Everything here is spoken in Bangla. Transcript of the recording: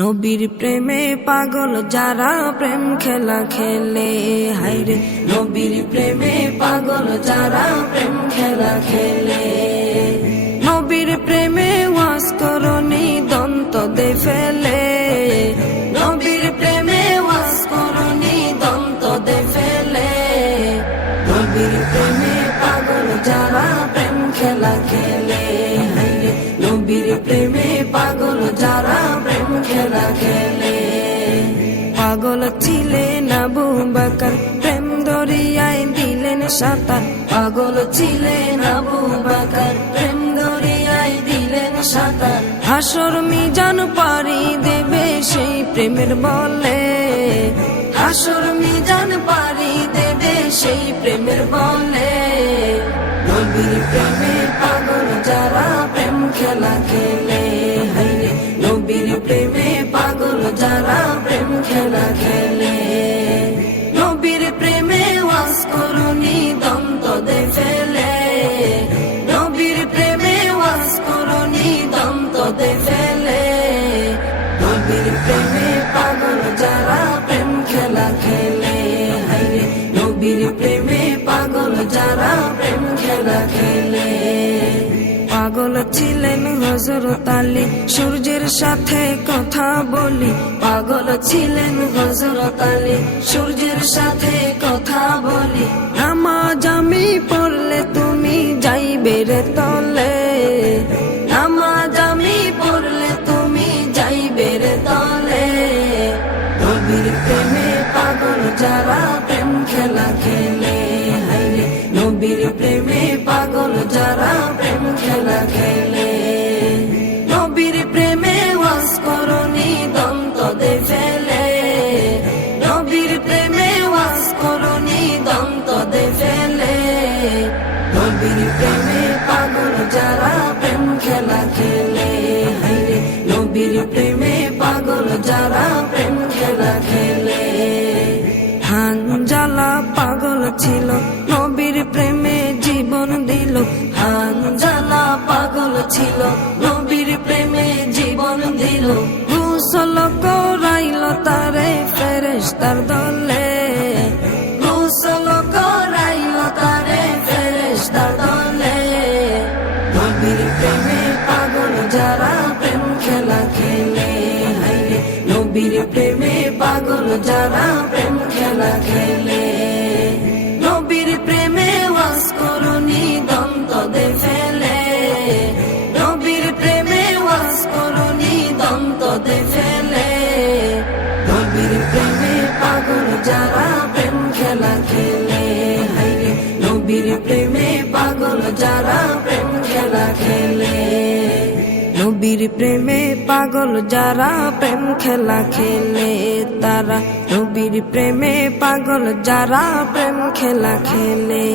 নবীর প্রেমে পাগল যারা প্রেম খেলা খেলে, হায়রে নবীর প্রেমে পাগল যারা প্রেম খেলা খেলে। নবীর প্রেমে ওয়াজ করনি দন্ত দে ফেলে, নবীর প্রেমে ওয়াজ করনি দন্ত দে ফেলে। নবীর প্রেমে পাগল যারা প্রেম খেলা খেলে, হায়রে নবীর প্রেমে পাগল যারা প্রেম খেলা খেলে। পাগল ছিলেন আবু বকর, প্রেম দরিয়ায় দিলেন সাঁতার। পাগল ছিলেন আবু বকর, প্রেম দরিয়ায় দিলেন সাঁতার। হাসর মিজান পারি দেবে সেই প্রেমের বলে, হাসর মিজান পারি দেবে সেই প্রেমের বলে। নবীর প্রেমে পাগল যারা প্রেম খেলা খেলে, হায়রে নবীর প্রেমে পাগল যারা প্রেম খেলা খেলে। নবীর প্রেমে ওয়াজ করনি দন্ত দে ফেলে, নবীর প্রেমে ওয়াজ করনি দন্ত দে ফেলে। নবীর প্রেমে পাগল যারা প্রেম খেলা খেলে, হায়রে নবীর প্রেমে পাগল যারা প্রেম খেলা খেলে। পাগল ছিলেন হযরত আলী, সূর্যের সাথে কথা বলি। পাগল ছিলেন হযরত আলী, সূর্যের সাথে কথা বলি। নামাজ আমি পড়লে তুমি যাইবে রে তলে, নামাজ আমি পড়লে তুমি যাইবে রে তলে। নবীর প্রেমে পাগল যারা প্রেম খেলা খেলে, হায়রে নবীর প্রেমে পাগল যারা প্রেম খেলা খেলে। নবীর প্রেমে ওয়াজ করনি দন্ত দে ফেলে, নবীর প্রেমে ওয়াজ করনি দন্ত দে ফেলে। নবীর প্রেমে পাগল যারা প্রেম খেলা খেলে, হায়রে নবীর প্রেমে পাগল যারা প্রেম খেলা খেলে। হানজালা পাগল ছিল, নবীর প্রেমে জীবন দিল। হানজালা পাগল ছিল, নবীর প্রেমে জীবন দিল। গোসল করাইল তারে ফেরেশতার দলে, গোসল করাইল তারে ফেরেশতার দলে। নবীর প্রেমে পাগল যারা প্রেম খেলা খেলে, হায়রে নবীর প্রেমে পাগল যারা প্রেম খেলা খেলে। নবীর প্রেমে ওয়াজ করনি দন্ত দে ফেলে, নবীর প্রেমে ওয়াজ করনি দন্ত দে ফেলে। নবীর প্রেমে পাগল যারা প্রেম খেলা খেলে, হায়রে নবীর প্রেমে পাগল যারা প্রেম খেলা খেলে। নবীর প্রেমে পাগল যারা প্রেম খেলা খেলে, তারা নবীর প্রেমে পাগল যারা প্রেম খেলা খেলে।